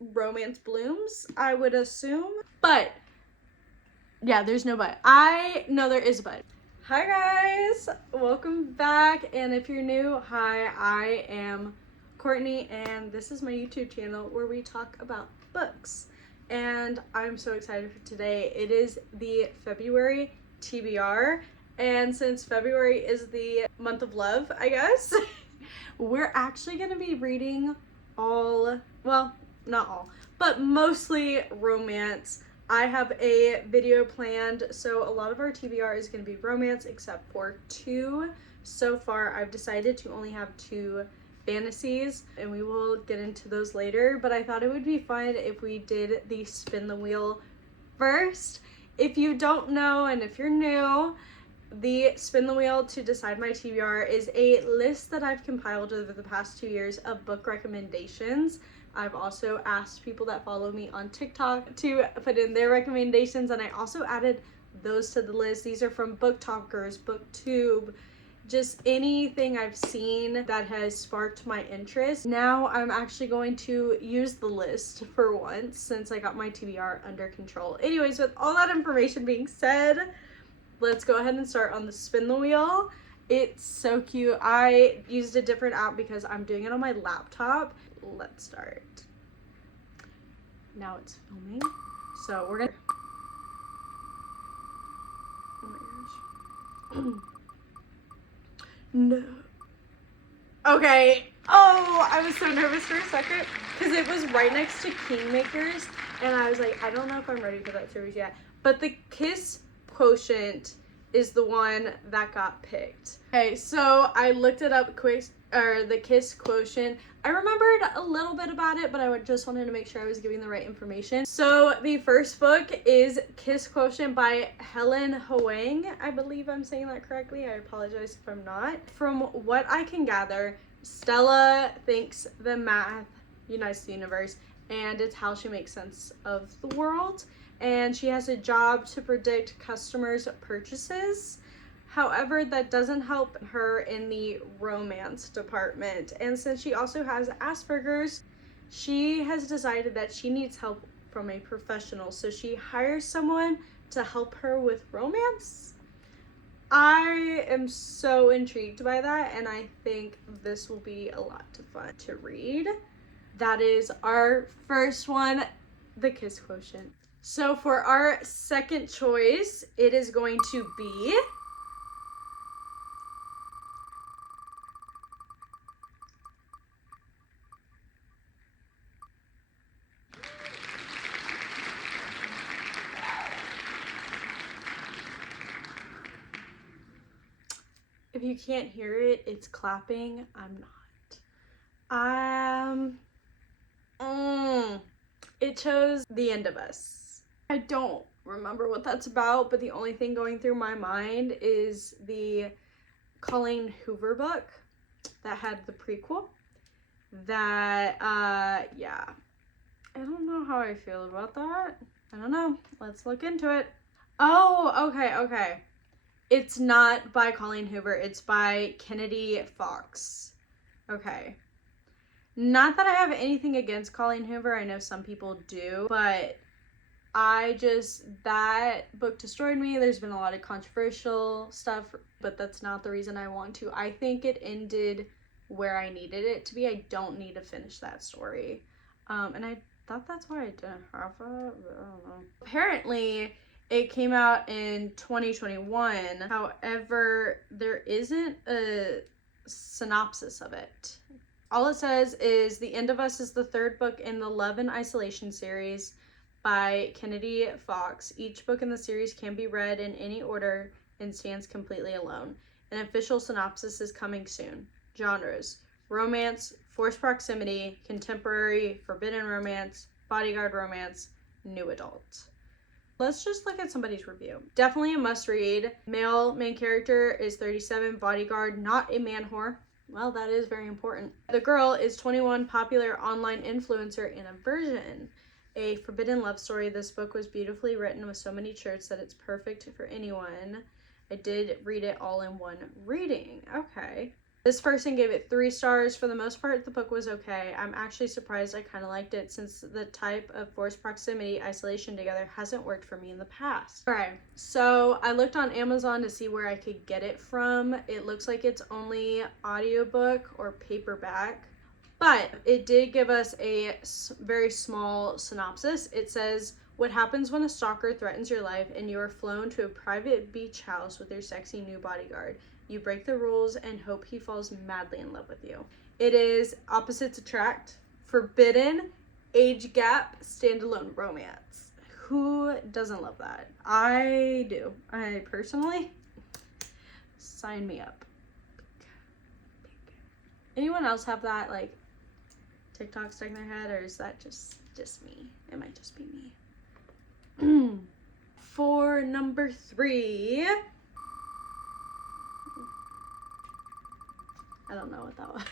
romance blooms, I would assume. But yeah, there's no but. No, there is a but. Hi guys, welcome back. And if you're new, hi, I am Courtney, and this is my YouTube channel where we talk about books. And I'm so excited for today. It is the February TBR, and since February is the month of love, I guess, we're actually going to be reading all, well, not all, but mostly romance. I have a video planned, so a lot of our TBR is going to be romance except for two. So far, I've decided to only have two fantasies, and we will get into those later, but I thought it would be fun if we did the spin the wheel first. If you don't know, and if you're new, the spin the wheel to decide my TBR is a list that I've compiled over the past 2 years of book recommendations. I've also asked people that follow me on TikTok to put in their recommendations, and I also added those to the list. These are from Book Talkers, BookTube, just anything I've seen that has sparked my interest. Now I'm actually going to use the list for once since I got my TBR under control. Anyways, with all that information being said, let's go ahead and start on the spin the wheel. It's so cute. I used a different app because I'm doing it on my laptop. Let's start. Now it's filming. So we're gonna, oh my gosh. No. Okay. Oh, I was so nervous for a second because it was right next to Kingmakers, and I was like, I don't know if I'm ready for that series yet. But the Kiss Quotient is the one that got picked. Okay, so I looked it up quick, or the Kiss Quotient. I remembered a little bit about it, but I just wanted to make sure I was giving the right information. So the first book is Kiss Quotient by Helen Hoang. I believe I'm saying that correctly. I apologize if I'm not. From what I can gather, Stella thinks the math unites the universe, and it's how she makes sense of the world. And she has a job to predict customers' purchases. However, that doesn't help her in the romance department. And since she also has Asperger's, she has decided that she needs help from a professional. So she hires someone to help her with romance. I am so intrigued by that, and I think this will be a lot of fun to read. That is our first one, The Kiss Quotient. So for our second choice, it is going to be if you can't hear it, it's clapping. I'm not. It chose The End of Us. I don't remember what that's about, but the only thing going through my mind is the Colleen Hoover book that had the prequel. That, yeah. I don't know how I feel about that. I don't know. Let's look into it. Oh, okay. It's not by Colleen Hoover. It's by Kennedy Fox. Okay. Not that I have anything against Colleen Hoover. I know some people do, but that book destroyed me. There's been a lot of controversial stuff, but that's not the reason I want to. I think it ended where I needed it to be. I don't need to finish that story. And I thought that's why I didn't have it. I don't know. Apparently, it came out in 2021. However, there isn't a synopsis of it. All it says is The End of Us is the third book in the Love and Isolation series by Kennedy Fox. Each book in the series can be read in any order and stands completely alone. An official synopsis is coming soon. Genres: romance, forced proximity, contemporary, forbidden romance, bodyguard romance, new adult. Let's just look at somebody's review. Definitely a must read. Male main character is 37, bodyguard, not a man whore. Well, that is very important. The girl is 21, popular online influencer, and a virgin. A forbidden love story. This book was beautifully written with so many tropes that it's perfect for anyone. I did read it all in one reading. Okay. This person gave it 3 stars. For the most part, the book was okay. I'm actually surprised I kind of liked it since the type of forced proximity, isolation together hasn't worked for me in the past. All right, so I looked on Amazon to see where I could get it from. It looks like it's only audiobook or paperback, but it did give us a very small synopsis. It says, what happens when a stalker threatens your life and you are flown to a private beach house with your sexy new bodyguard? You break the rules and hope he falls madly in love with you. It is opposites attract, forbidden, age gap, standalone romance. Who doesn't love that? I do. I personally, sign me up. Anyone else have that like TikTok stuck in their head, or is that just me? It might just be me. For number 3, I don't know what that was.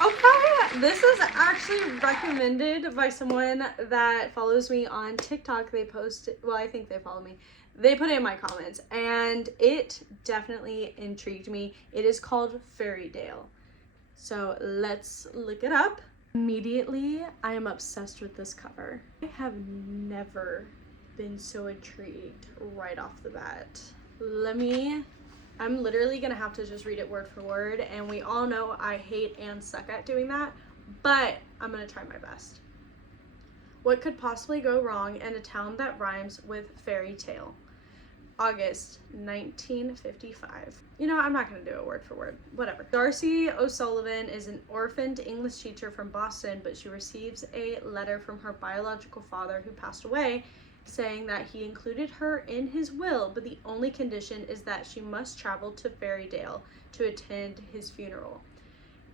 Okay, this is actually recommended by someone that follows me on TikTok. They posted, well, I think they follow me. They put it in my comments, and it definitely intrigued me. It is called Fairy Tale. So let's look it up. Immediately, I am obsessed with this cover. I have never been so intrigued right off the bat. I'm literally gonna have to just read it word for word, and we all know I hate and suck at doing that, but I'm gonna try my best. What could possibly go wrong in a town that rhymes with fairy tale? August 1955. You know, I'm not gonna do it word for word, whatever. Darcy O'Sullivan is an orphaned English teacher from Boston, but she receives a letter from her biological father, who passed away, saying that he included her in his will, but the only condition is that she must travel to Fairydale to attend his funeral.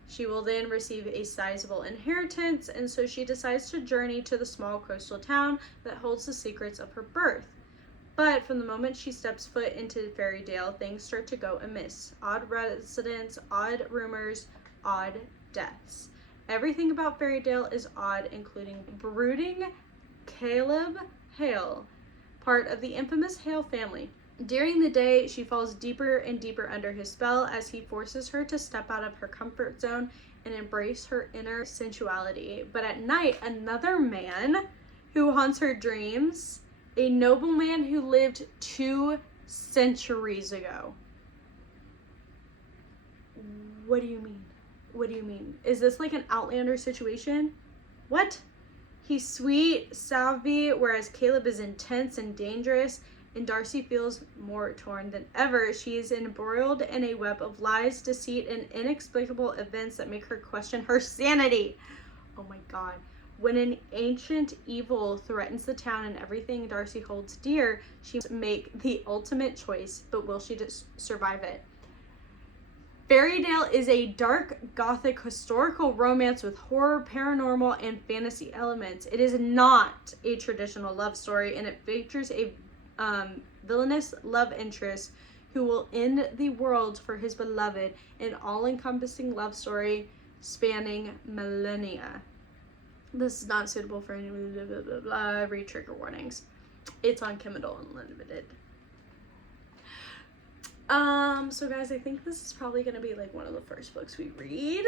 She will then receive a sizable inheritance, and so she decides to journey to the small coastal town that holds the secrets of her birth. But from the moment she steps foot into Fairydale, things start to go amiss. Odd residents, odd rumors, odd deaths. Everything about Fairydale is odd, including brooding Caleb Hale, part of the infamous Hale family. During the day, she falls deeper and deeper under his spell as he forces her to step out of her comfort zone and embrace her inner sensuality. But at night, another man who haunts her dreams, a nobleman who lived 2 centuries ago. What do you mean? What do you mean? Is this like an Outlander situation? What? He's sweet, savvy, whereas Caleb is intense and dangerous, and Darcy feels more torn than ever. She is embroiled in a web of lies, deceit, and inexplicable events that make her question her sanity. Oh my god. When an ancient evil threatens the town and everything Darcy holds dear, she must make the ultimate choice, but will she just survive it? Fairydale is a dark, gothic, historical romance with horror, paranormal, and fantasy elements. It is not a traditional love story, and it features a villainous love interest who will end the world for his beloved, an all-encompassing love story spanning millennia. This is not suitable for any blah, blah, blah, blah. Read trigger warnings. It's on Kindle Unlimited. So guys, I think this is probably gonna be like one of the first books we read,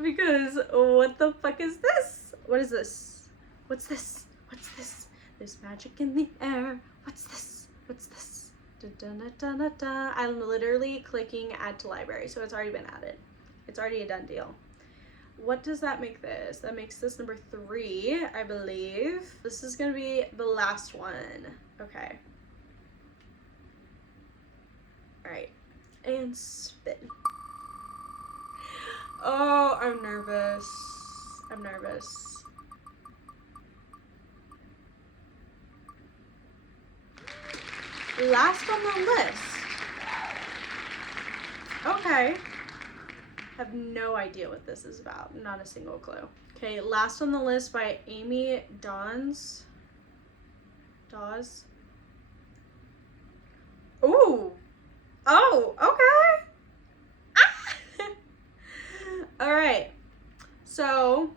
because what the fuck is this? What is this? What's this? What's this? There's magic in the air. What's this? What's this? Da, da, da, da, da. I'm literally clicking add to library, so it's already been added. It's already a done deal. What does that make this? That makes this number 3, I believe. This is gonna be the last one. Okay. All right, and spin. Oh, I'm nervous. I'm nervous. Last on the list. Okay. Have no idea what this is about. Not a single clue. Okay, last on the list by Amy Dawes. Ooh. Oh, okay. Ah! All right. So,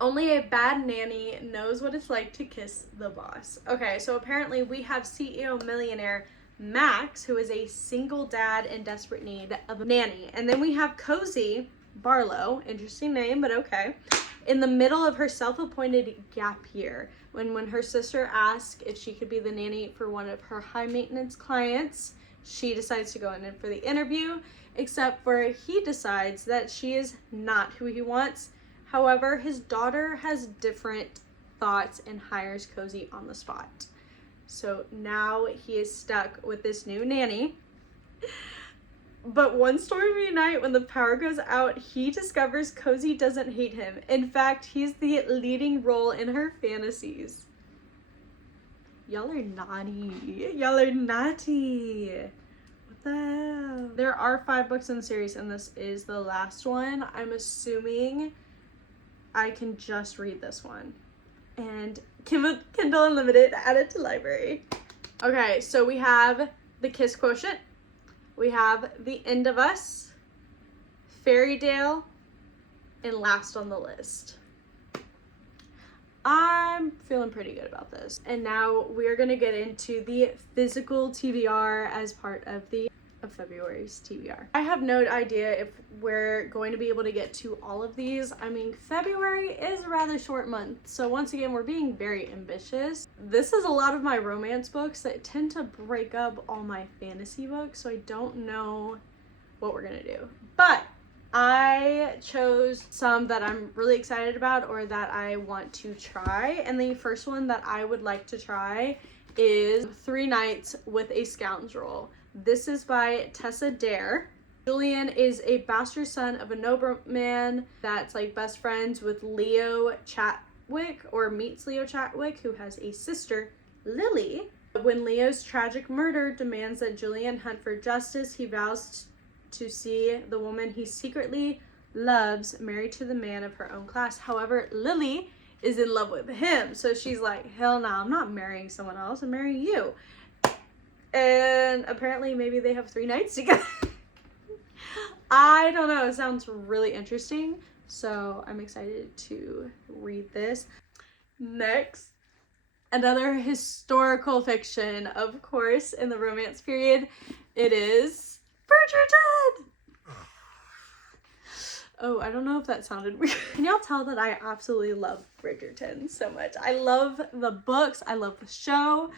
only a bad nanny knows what it's like to kiss the boss. Okay, so apparently we have CEO millionaire Max, who is a single dad in desperate need of a nanny. And then we have Cozy Barlow, interesting name, but okay, in the middle of her self-appointed gap year, when her sister asked if she could be the nanny for one of her high-maintenance clients, she decides to go in for the interview, except for he decides that she is not who he wants. However, his daughter has different thoughts and hires Cozy on the spot. So now he is stuck with this new nanny. But one stormy night when the power goes out, he discovers Cozy doesn't hate him. In fact, he's the leading role in her fantasies. Y'all are naughty. Y'all are naughty. What the hell? There are 5 books in the series, and this is the last one. I'm assuming I can just read this one. And Kindle Unlimited, added to library. Okay, so we have The Kiss Quotient. We have The End of Us, Fairytale, and last on the list. I'm feeling pretty good about this. And now we are going to get into the physical TBR as part of February's TBR. I have no idea if we're going to be able to get to all of these. I mean, February is a rather short month, so once again, we're being very ambitious. This is a lot of my romance books that tend to break up all my fantasy books, so I don't know what we're gonna do. But I chose some that I'm really excited about or that I want to try, and the first one that I would like to try is 3 Nights with a Scoundrel. This is by Tessa Dare. Julian is a bastard son of a nobleman that's like best friends with Leo Chatwick, or meets Leo Chatwick, who has a sister, Lily. When Leo's tragic murder demands that Julian hunt for justice, he vows to see the woman he secretly loves married to the man of her own class. However, Lily is in love with him, so she's like, hell no, I'm not marrying someone else, I'm marrying you. And apparently maybe they have 3 nights together. I don't know, it sounds really interesting, so I'm excited to read this. Next, another historical fiction, of course, in the Romance period. It is Bridgerton! Oh, I don't know if that sounded weird. Can y'all tell that I absolutely love Bridgerton so much? I love the books, I love the show.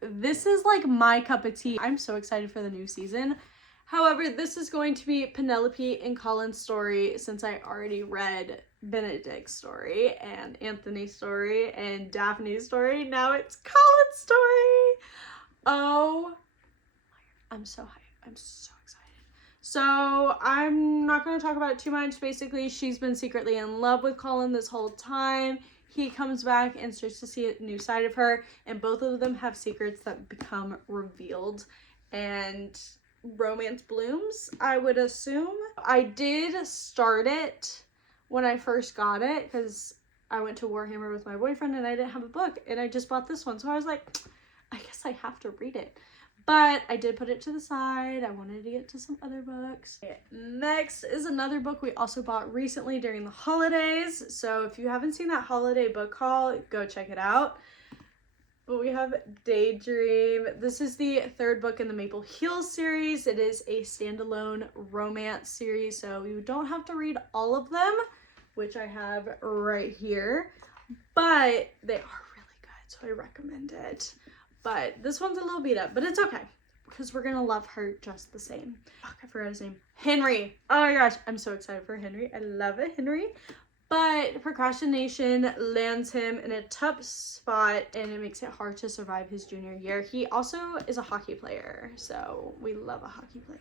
This is like my cup of tea. I'm so excited for the new season. However, this is going to be Penelope and Colin's story, since I already read Benedict's story and Anthony's story and Daphne's story. Now it's Colin's story. Oh, I'm so hyped. I'm so excited. So I'm not going to talk about it too much. Basically, she's been secretly in love with Colin this whole time. He comes back and starts to see a new side of her, and both of them have secrets that become revealed, and romance blooms, I would assume. I did start it when I first got it because I went to Warhammer with my boyfriend and I didn't have a book, and I just bought this one, so I was like, I guess I have to read it. But I did put it to the side. I wanted to get to some other books. Next is another book we also bought recently during the holidays. So if you haven't seen that holiday book haul, go check it out. But we have Daydream. This is the 3rd book in the Maple Hills series. It is a standalone romance series, so you don't have to read all of them, which I have right here. But they are really good, so I recommend it. But this one's a little beat up, but it's okay, because we're gonna love her just the same. Fuck, I forgot his name. Henry. Oh my gosh, I'm so excited for Henry. I love it, Henry. But procrastination lands him in a tough spot, and it makes it hard to survive his junior year. He also is a hockey player, so we love a hockey player.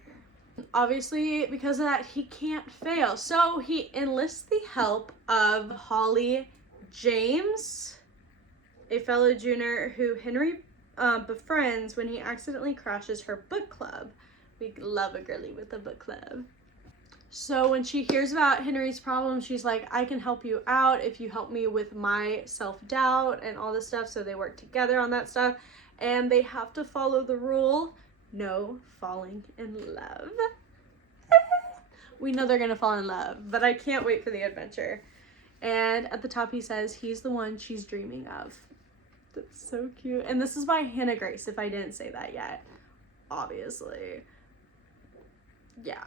Obviously, because of that, he can't fail. So he enlists the help of Holly James, a fellow junior who Henry befriends when he accidentally crashes her book club. We love a girly with a book club. So when she hears about Henry's problem, she's like, I can help you out if you help me with my self-doubt and all this stuff. So they work together on that stuff, and they have to follow the rule, no falling in love. We know they're gonna fall in love, but I can't wait for the adventure. And at the top he says he's the one she's dreaming of. That's so cute. And this is by Hannah Grace, if I didn't say that yet. obviously. Yeah.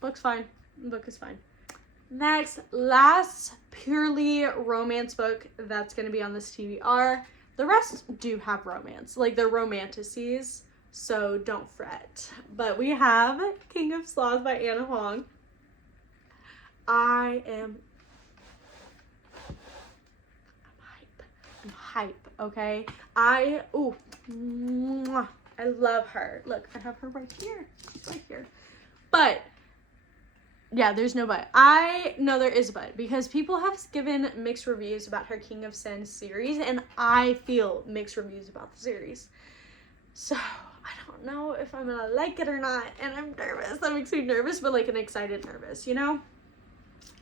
Book's fine. Book is fine. Next, last purely romance book that's going to be on this TBR. The rest do have romance. Like, they're romantasies, so don't fret. But we have King of Sloths by Anna Huang. I'm hype, okay? I love her. Look, I have her right here. She's right here. But yeah, there's no but. No, there is a but, because people have given mixed reviews about her King of Sin series, and I feel mixed reviews about the series. So I don't know if I'm gonna like it or not, and I'm nervous. That makes me nervous, but like an excited nervous, you know?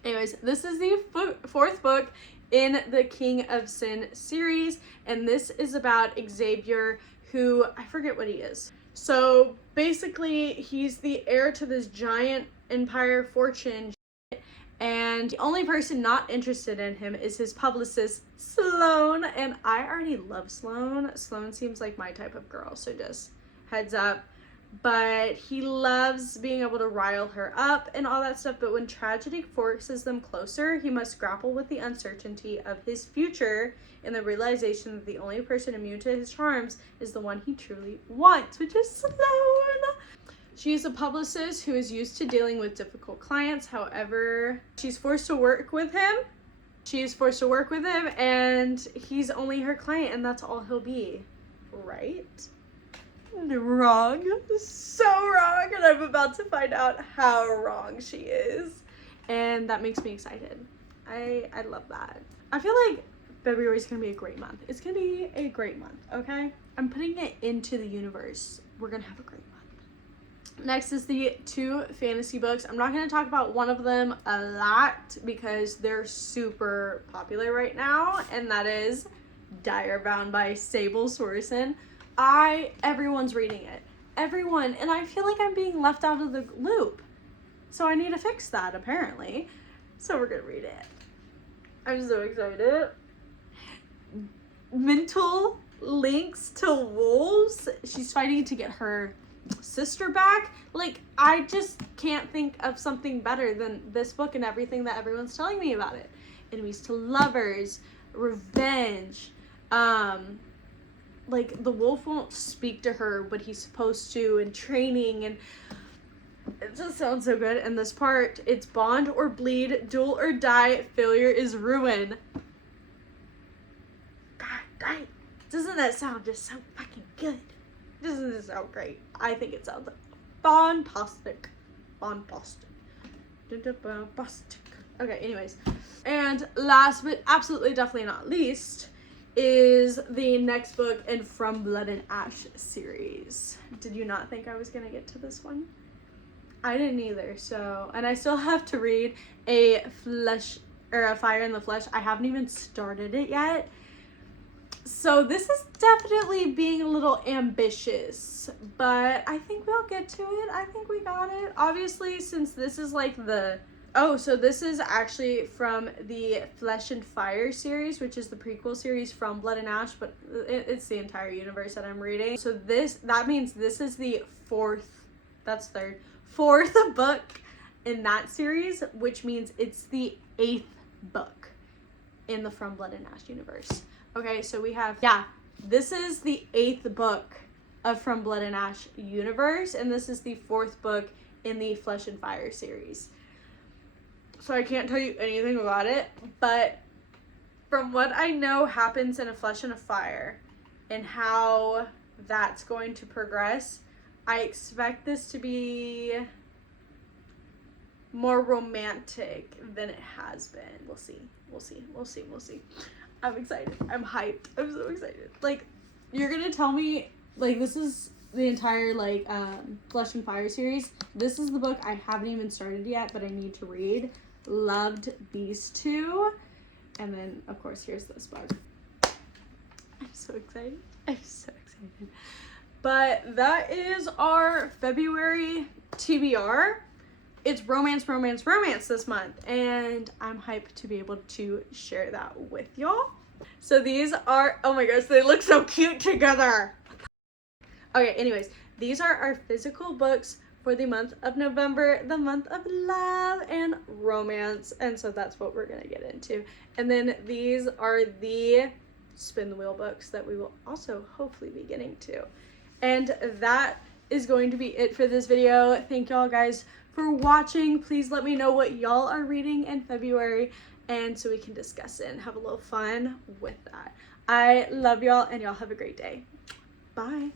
Anyways, this is the fourth book in the King of Sin series, and this is about Xavier, who, I forget what he is. So basically, he's the heir to this giant empire fortune, and the only person not interested in him is his publicist, Sloane, and I already love Sloane. Sloane seems like my type of girl, so just heads up. But he loves being able to rile her up and all that stuff, but when tragedy forces them closer, he must grapple with the uncertainty of his future and the realization that the only person immune to his charms is the one he truly wants, which is Sloane. She is a publicist who is used to dealing with difficult clients. However, she's forced to work with him. And he's only her client, and that's all he'll be. Right? Wrong. So wrong. And I'm about to find out how wrong she is. And that makes me excited. I love that. I feel like February is going to be a great month. It's going to be a great month, okay? I'm putting it into the universe. We're going to have a great month. Next is the 2 fantasy books. I'm not going to talk about one of them a lot because they're super popular right now, and that is Direbound by Sable Sorensen. Everyone's reading it. Everyone. And I feel like I'm being left out of the loop. So I need to fix that, apparently. So we're going to read it. I'm so excited. Mental links to wolves. She's fighting to get her sister back. Like, I just can't think of something better than this book and everything that everyone's telling me about it. Enemies to lovers, revenge, like, the wolf won't speak to her, but he's supposed to, and training, and it just sounds so good. And this part, it's bond or bleed, duel or die, failure is ruin. God dang. Doesn't that sound just so fucking good? Doesn't it sound great? I think it sounds fantastic. Okay, anyways. And last but absolutely definitely not least is the next book in From Blood and Ash series. Did you not think I was gonna get to this one? I didn't either. So, and I still have to read a Fire in the Flesh. I haven't even started it yet. So this is definitely being a little ambitious, but I think we'll get to it. I think we got it. Obviously, since this is like so this is actually from the Flesh and Fire series, which is the prequel series from Blood and Ash, but it's the entire universe that I'm reading. So that means this is the fourth book in that series, which means it's the 8th book in the From Blood and Ash universe. Okay, so we have, this is the 8th book of From Blood and Ash universe, and this is the 4th book in the Flesh and Fire series. So I can't tell you anything about it, but from what I know happens in A Flesh and a Fire and how that's going to progress, I expect this to be more romantic than it has been. We'll see. I'm excited. I'm hyped. I'm so excited. Like, you're gonna tell me, like, this is the entire, like, Flesh and Fire series. This is the book I haven't even started yet, but I need to read. Loved these 2. And then, of course, here's this book. I'm so excited. But that is our February TBR. It's romance this month, and I'm hyped to be able to share that with y'all. So these are, oh my gosh, they look so cute together. Okay, anyways, these are our physical books for the month of November, the month of love and romance. And so that's what we're gonna get into. And then these are the spin the wheel books that we will also hopefully be getting to. And that is going to be it for this video. Thank y'all guys for watching. Please let me know what y'all are reading in February, and so we can discuss it and have a little fun with that. I love y'all, and y'all have a great day. Bye.